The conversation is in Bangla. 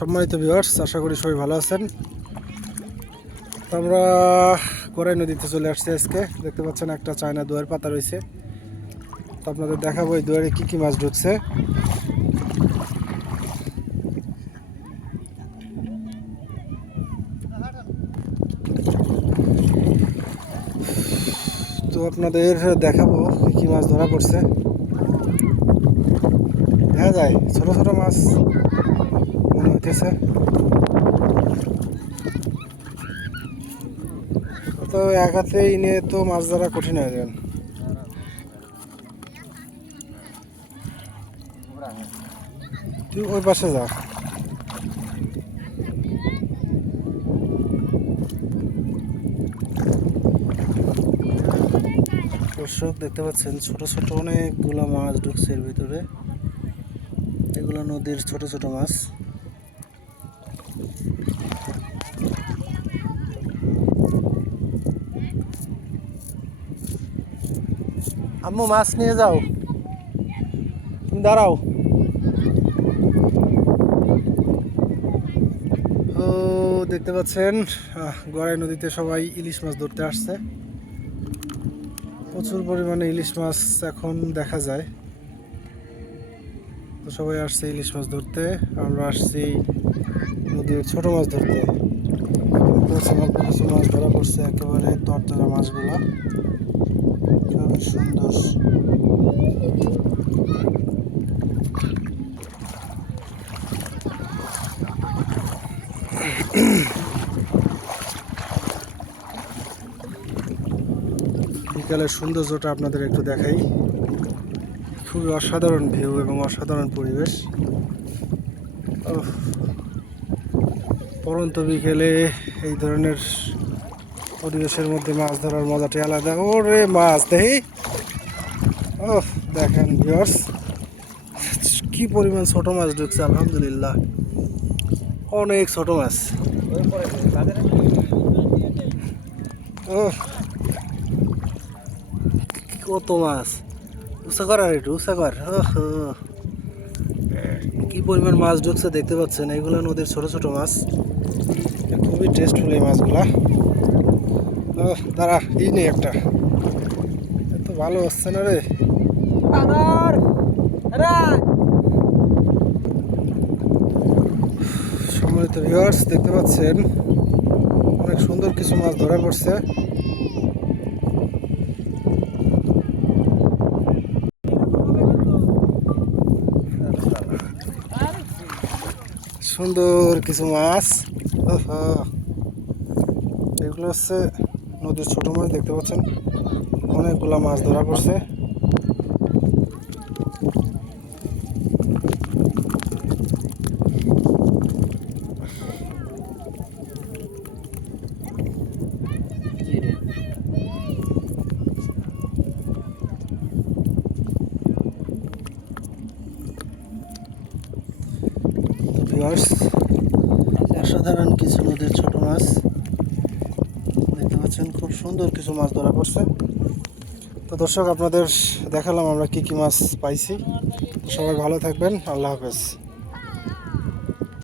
সম্মানিত ভিউয়ার্স, আশা করি সবাই ভালো আছেন। তো আমরা গড়াই নদীতে চলে আসছি আজকে। দেখতে পাচ্ছেন একটা চায়না দুয়ার পাতা রয়েছে। তো আপনাদের দেখাবো এই দুয়ারে কি কি মাছ ঢুকছে। তো আপনাদের দেখাবো কি কি মাছ ধরা পড়ছে। দেখা যায় ছোট ছোট মাছ মনে হইতেছে। তো এক হাতে নিয়ে তো মাছ ধরা কঠিন হয়ে যাবে। তুই ওই পাশে যা। দর্শক দেখতে পাচ্ছেন ছোট ছোট অনেকগুলো মাছ ঢুকছে এর ভিতরে। এগুলো নদীর ছোট ছোট মাছ। আম্মু মাছ নিয়ে যাও, তুমি দাঁড়াও। ও দেখতে পাচ্ছেন গড়াই নদীতে সবাই ইলিশ মাছ ধরতে আসছে। প্রচুর পরিমাণে ইলিশ মাছ এখন দেখা যায়। তো সবাই আসছে ইলিশ মাছ ধরতে, আমরা আসছি নদীর ছোট মাছ ধরতে। অল্প কিছু মাছ ধরা পড়ছে, একেবারে তরতাজা মাছগুলা খুবই সুন্দর। বিকালের সৌন্দর্যটা আপনাদের একটু দেখাই। খুবই অসাধারণ ভিউ এবং অসাধারণ পরিবেশ। পরন্ত বিকেলে এই ধরনের পরিবেশের মধ্যে মাছ ধরার মজাটাই আলাদা। ওরে মাছ দেখি, ও দেখেন ভিউয়ার্স কি পরিমাণ ছোট মাছ ঢুকছে। আলহামদুলিল্লাহ অনেক ছোট মাছ। ও কত মাছ, উঁচা কর আর একটু উঁচা কর। কি পরিমাণ মাছ ঢুকছে দেখতে পাচ্ছেন। এগুলো নদীর ছোট ছোট মাছ, খুবই টেস্টফুল এই মাছগুলা। দাঁড়া, এই নেই একটা, এত ভালো হচ্ছে না রে। সম্মানিত ভিউয়ার্স দেখতে পাচ্ছেন অনেক সুন্দর কিছু মাছ ধরা পড়ছে। সুন্দর কিছু মাছ, এগুলো হচ্ছে নদীর ছোট মাছ। দেখতে পাচ্ছেন অনেকগুলা মাছ ধরা পড়ছে। অসাধারণ কিছু নদীর ছোট মাছ দেখতে পাচ্ছেন, খুব সুন্দর কিছু মাছ ধরা পড়ছে। তো দর্শক আপনাদের দেখালাম আমরা কি কি মাছ পাইছি। সবাই ভালো থাকবেন, আল্লাহ হাফেজ।